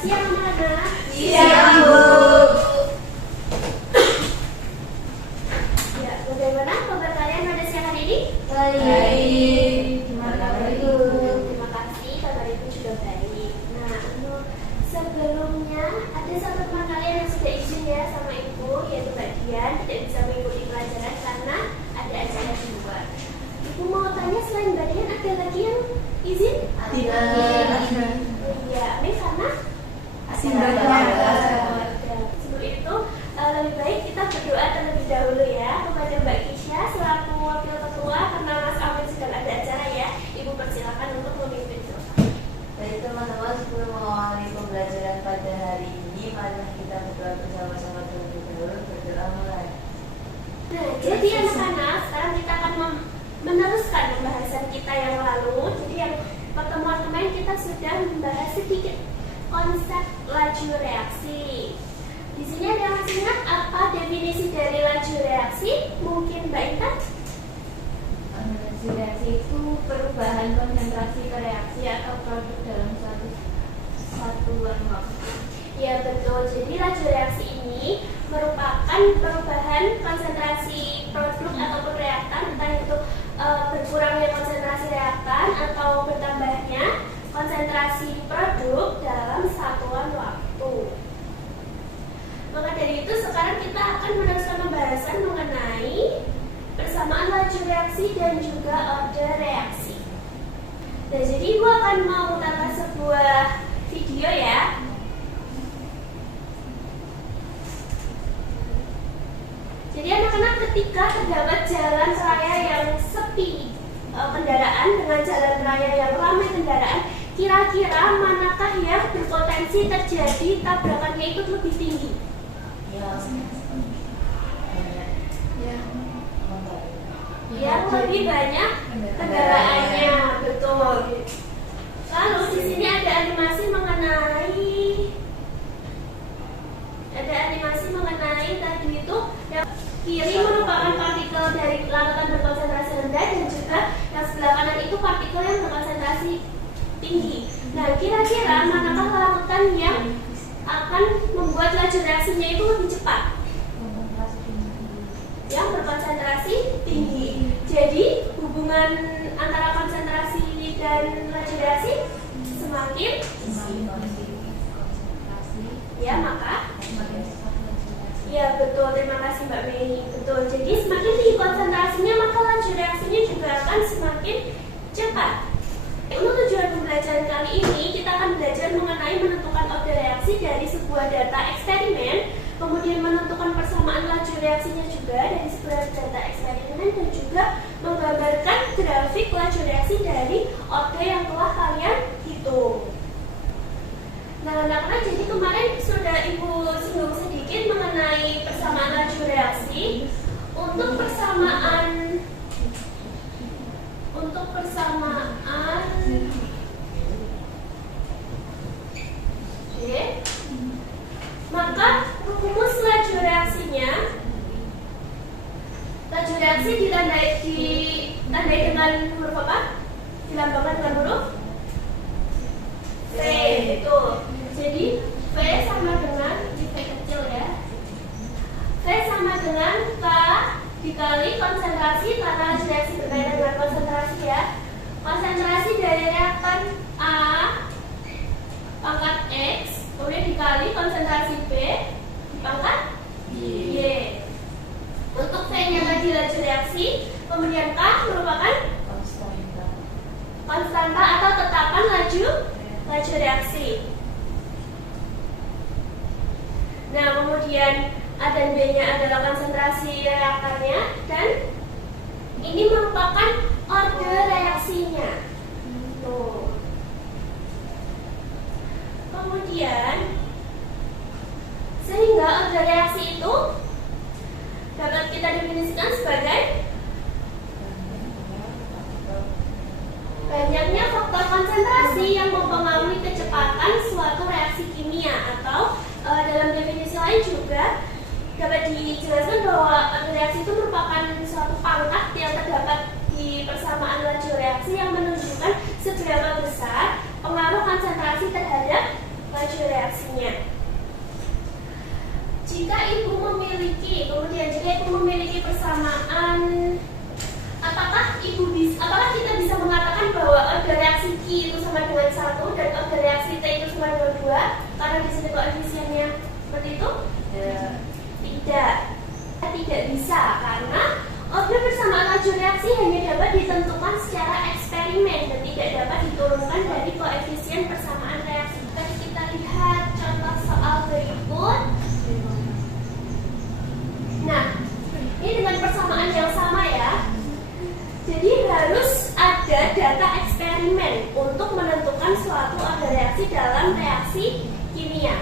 siang anak-anak. Siang, Bu. Ya, bagaimana kabar kalian pada siang hari ini? Baik. Terima kasih, kabar ibu juga baik. Nah, sebelumnya ada satu teman kalian yang sudah izin ya sama ibu, yaitu Mbak Dian, tidak bisa mengikuti pelajaran karena ada acara di luar. Ibu mau tanya, selain Mbak Dian ada lagi yang izin? Tidak. Oh iya, ini karena Sebelum itu lebih baik kita berdoa terlebih dahulu ya kepada Mbak Kisha selaku wakil ketua karena Mas Amin sedang ada acara ya. Ibu persilakan untuk memimpin doa. Baik teman-teman, sebelum mengawali pembelajaran pada hari ini, mari kita berdoa bersama-sama terlebih dahulu. Berdoa mulai. Nah, jadi anak-anak sekarang kita akan meneruskan pembahasan kita yang lalu. Jadi yang pertemuan kemarin kita sudah membahas sedikit konsep laju reaksi. Di sini ada yang masih ingat apa definisi dari laju reaksi? Mungkin Mbak Intan? Laju reaksi itu perubahan konsentrasi ke reaksi atau produk dalam suatu satuan waktu. Ya betul, jadi laju reaksi ini merupakan perubahan konsentrasi produk ataupun reaktan, entah itu berkurangnya konsentrasi reaktan atau bertambahnya konsentrasi produk dalam satuan waktu. Maka dari itu sekarang kita akan meneruskan pembahasan mengenai persamaan laju reaksi dan juga order reaksi. Nah, jadi Ibu akan memutarkan sebuah video ya. Jadi anak-anak, ketika terdapat jalan raya yang sepi kendaraan dengan jalan raya yang ramai kendaraan, kira-kira manakah yang berpotensi terjadi tabrakannya itu lebih tinggi? Yang lebih banyak kendaraannya, betul. Lalu di sini ada animasi mengenai tadi itu yang kiri merupakan partikel dari larutan berkonsentrasi rendah dan juga yang sebelah kanan itu partikel yang berkonsentrasi tinggi. Nah, kira-kira manakah larutan yang akan membuat laju reaksinya itu lebih cepat? Yang berkonsentrasi tinggi. Jadi hubungan antara konsentrasi dan laju reaksi semakin ya, maka ya betul, terima kasih Mbak Mei. Betul. Jadi semakin tinggi konsentrasinya maka laju reaksinya juga akan semakin cepat. Untuk tujuan pembelajaran kali ini kita akan belajar mengenai menentukan order reaksi dari sebuah data eksperimen, kemudian menentukan persamaan laju reaksinya juga dari sebuah data eksperimen, dan juga menggambarkan grafik laju reaksi dari order yang telah kalian hitung. Nah, anak-anak, jadi kemarin sudah Ibu singgung sedikit mengenai persamaan laju reaksi. Untuk persamaan maka rumus laju reaksinya, laju reaksi ditandai dengan huruf apa? Dilambangkan dengan huruf V, betul. Jadi V sama dengan V kecil ya. V sama dengan K dikali konsentrasi, karena laju reaksi berkaitan dengan konsentrasi ya. Konsentrasi dari reaktan A pangkat X kemudian dikali konsentrasi B pangkat Y. Untuk V-nya tadi laju reaksi, kemudian K merupakan konstanta atau tetapan laju reaksi. Nah, kemudian A dan B-nya adalah konsentrasi reaktannya, dan ini merupakan order reaksinya. Tuh. Kemudian sehingga order reaksi itu dapat kita definisikan sebagai banyaknya faktor konsentrasi yang mempengaruhi kecepatan suatu reaksi kimia, atau dalam definisi lain juga dapat dijelaskan bahwa reaksi itu merupakan suatu pangkat yang terdapat di persamaan laju reaksi yang menunjukkan seberapa besar pengaruh konsentrasi terhadap laju reaksi. jika ibu memiliki, kemudian jika ibu memiliki persamaan, apakah kita bisa mengatakan bahwa order reaksi Q itu sama dengan 1 dan order reaksi T itu sama dengan 2 karena di sini koefisiennya seperti itu? Tidak bisa, karena order persamaan laju reaksi hanya dapat ditentukan secara eksperimen dan tidak dapat diturunkan dari koefisien persamaan reaksi. Mari kita lihat contoh soal berikut. Nah, ini dengan persamaan yang sama ya. Jadi harus ada data eksperimen untuk menentukan suatu order reaksi dalam reaksi kimia.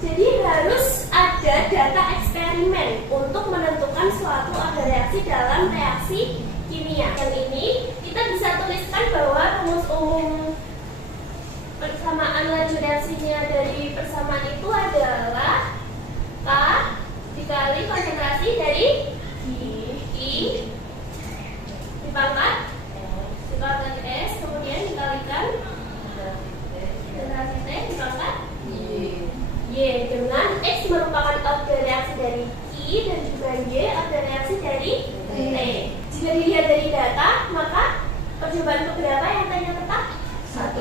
Jadi harus ada data eksperimen untuk menentukan suatu order reaksi dalam reaksi kimia. Yang ini kita bisa tuliskan bahwa rumus umum persamaan laju reaksinya dari persamaan itu adalah K dikali konsentrasi dari I dipangkat S, kemudian dikalikan konsentrasi T dipangkat Y dengan X merupakan order reaksi dari I dan juga Y order reaksi dari T. Jika dilihat dari data, maka percobaan keberapa yang tanya tetap? 1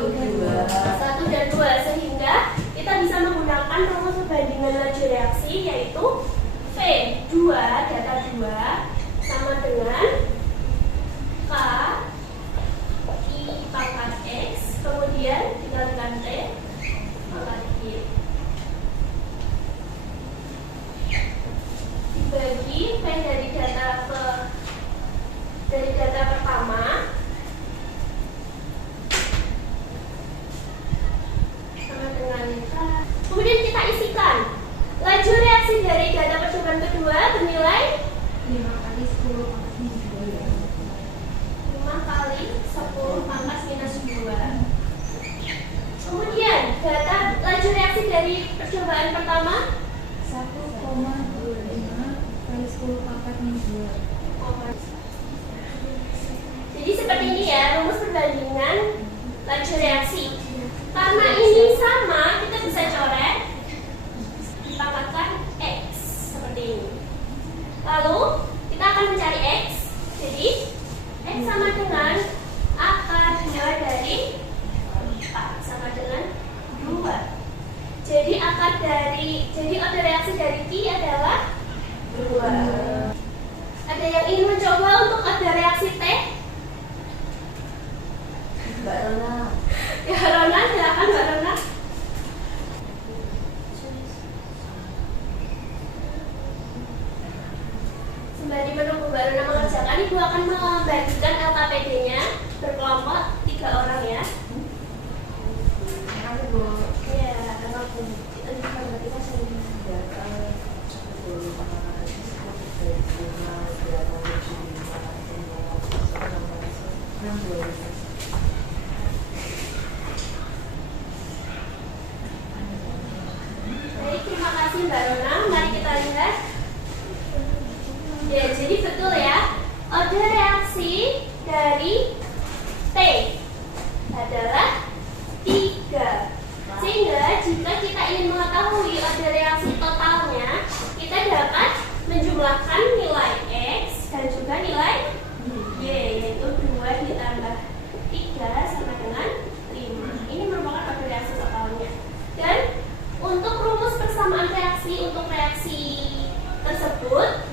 dan 2, sehingga kita bisa menggunakan rumus perbandingan laju reaksi yaitu V2 data 2 sama dengan K I pangkat X kemudian dikalikan T pangkat Y dibagi P dari data pertama sama dengan K. Kemudian kita isikan laju reaksi dari data percobaan kedua bernilai 5 kali 10 kali 10 pangkat minus 2. Kemudian data laju reaksi dari percobaan pertama 1,25 kali 10 pangkat minus 2. Jadi seperti ini ya rumus perbandingan laju reaksi. Karena ini sama, kita bisa coret dipangkatkan X seperti ini. Lalu kita akan mencari X. Jadi X sama dengan akar 2 dari 4 sama dengan 2. Jadi order reaksi dari Q adalah 2. Ada yang ingin mencoba untuk order reaksi T? Mbak Rona. Ya Rona, silakan Mbak Rona. Sembari menunggu Mbak Rona mengerjakan, Ibu akan membagikan LKPD-nya berkelompok 3 orang ya. Aku Bu. Iya, karena aku kita sering Baik, terima kasih Mbak Rona. Mari kita lihat. Ya, jadi betul ya. Order reaksi dari T adalah 3. Sehingga jika kita ingin mengetahui order reaksi totalnya, kita dapat menjumlahkan nilai X dan juga nilai Y, yaitu 2 ditambah 3 sama dengan 5. Ini merupakan order reaksi totalnya. Dan untuk rumus persamaan reaksi untuk reaksi tersebut,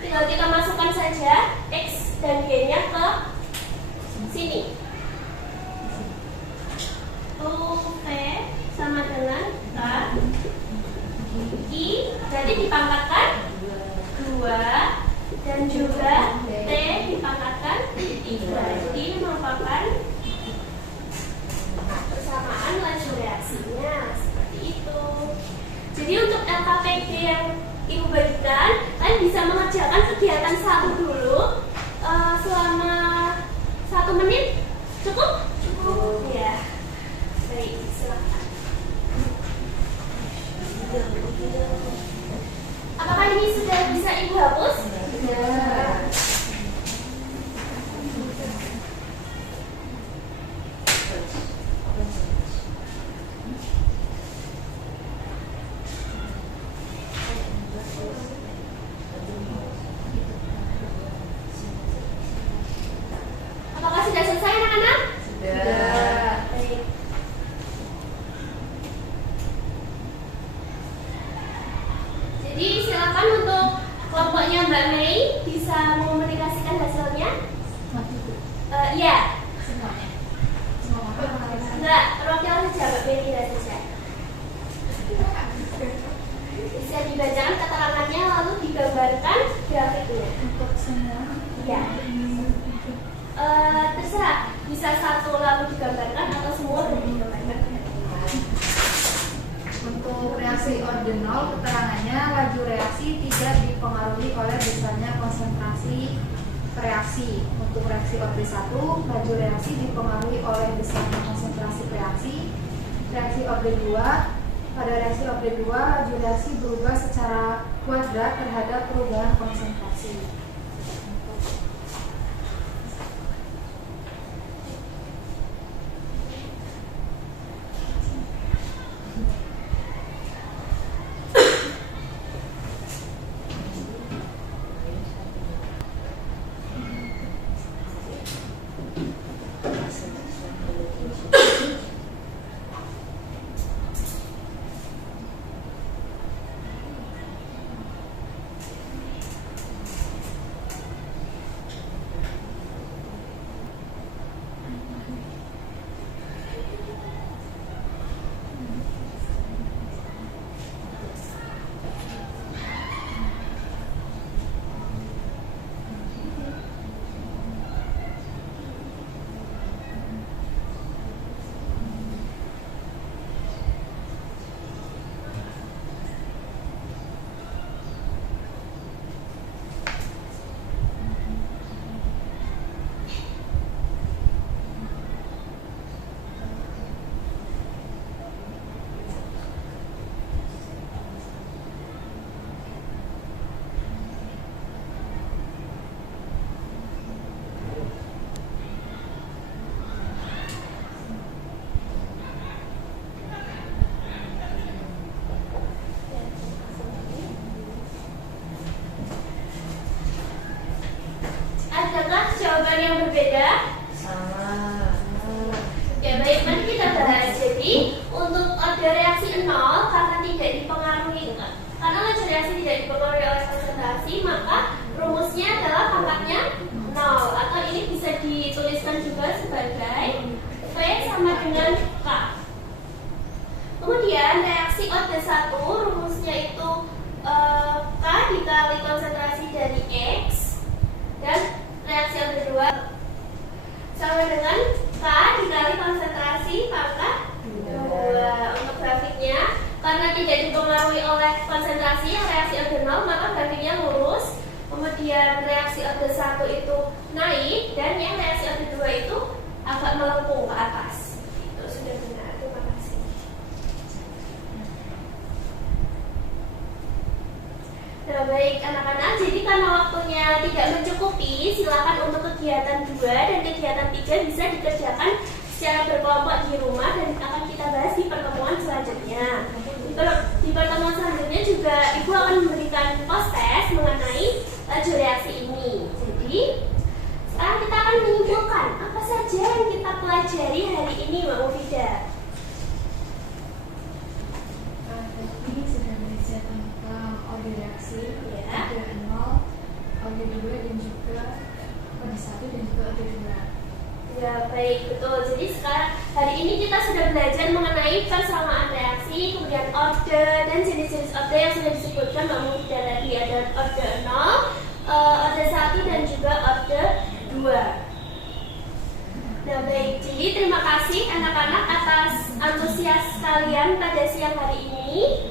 tinggal kita masukkan saja X dan Y-nya ke sini. 2V sama dengan K I jadi dipangkatkan 2 dan juga T dipangkatkan 3. Jadi ini merupakan persamaan laju reaksinya seperti itu. Jadi untuk LKPD yang Ibu bagikan, kalian bisa mengerjakan kegiatan 1 dulu selama 1 menit. Cukup? Cukup. Ya. Baik, silakan. Apakah ini sudah bisa Ibu hapus? Sudah. Sudah. Baik. Jadi silakan untuk kelompoknya Mbak Mei bisa mengomunikasikan hasilnya. Iya. Semuanya. Semua. Enggak, perwakilan saja Mbak Mei tidak saja. Bisa dibacakan keterangannya lalu digambarkan grafiknya. Untuk semua. Iya. Terserah, bisa satu lalu digambarkan atau semua lalu digambarkan. Untuk reaksi ordinal, keterangannya laju reaksi tidak dipengaruhi oleh besarnya konsentrasi reaksi. Untuk reaksi orde 1, laju reaksi dipengaruhi oleh besarnya konsentrasi reaksi. Reaksi orde 2, pada reaksi orde 2, laju reaksi berubah secara kuadrat terhadap perubahan konsentrasi. Adakah jawaban yang berbeda? Sama. Ya baik, mari kita bahas. Jadi untuk orde reaksi 0 karena tidak dipengaruhi, karena laju reaksi tidak dipengaruhi oleh konsentrasi, maka rumusnya adalah pangkatnya 0, atau ini bisa dituliskan juga sebagai V sama dengan K. Kemudian reaksi orde 1 rumusnya itu K dikali konsentrasi dari X, dan reaksi orde 2 sama dengan K dikali konsentrasi pangkat 2. Untuk grafiknya, karena tidak dipengaruhi oleh konsentrasi yang reaksi orde 0, maka grafiknya lurus. Kemudian reaksi orde 1 itu naik, dan yang reaksi orde 2 itu agak melengkung ke atas. Itu sudah benar, terima kasih. Nah baik anak-anak, jadi karena waktunya tidak mencukupi, silakan untuk kegiatan 2 dan kegiatan 3 bisa dikerjakan secara berkelompok di rumah, dan akan kita bahas di pertemuan selanjutnya. Di pertemuan selanjutnya juga Ibu akan memberikan post test mengenai laju reaksi ini. Jadi sekarang kita akan menyimpulkan apa saja yang kita pelajari hari ini, Mbak Mufida. Tadi sudah belajar tentang orde reaksi, Ya. orde 0, orde 2 dan juga orde 1 dan juga orde 2. Ya baik, betul. Jadi sekarang hari ini kita sudah belajar mengenai persamaan reaksi, kemudian orde dan jenis-jenis orde yang sudah disebutkan Mbak Mufida tadi. Ada orde 0, orde 1 dan juga orde 2. Nah baik, jadi terima kasih anak-anak atas antusias kalian pada siang hari ini.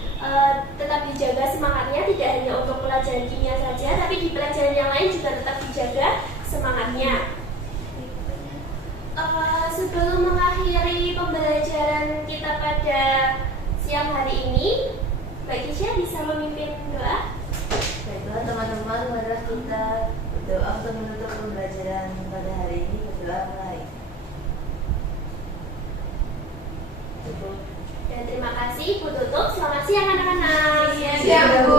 Tetap dijaga semangatnya, tidak hanya untuk pelajaran kimia saja, tapi di pelajaran yang lain juga tetap dijaga semangatnya. Sebelum mengakhiri pembelajaran kita pada siang hari ini, Mbak Kisha bisa memimpin doa? Baiklah teman-teman, mari kita berdoa untuk menutup pembelajaran pada hari ini. Berdoa mulai. Dan terima kasih, Bu tutup. Selamat siang anak-anak. Siang, Bu.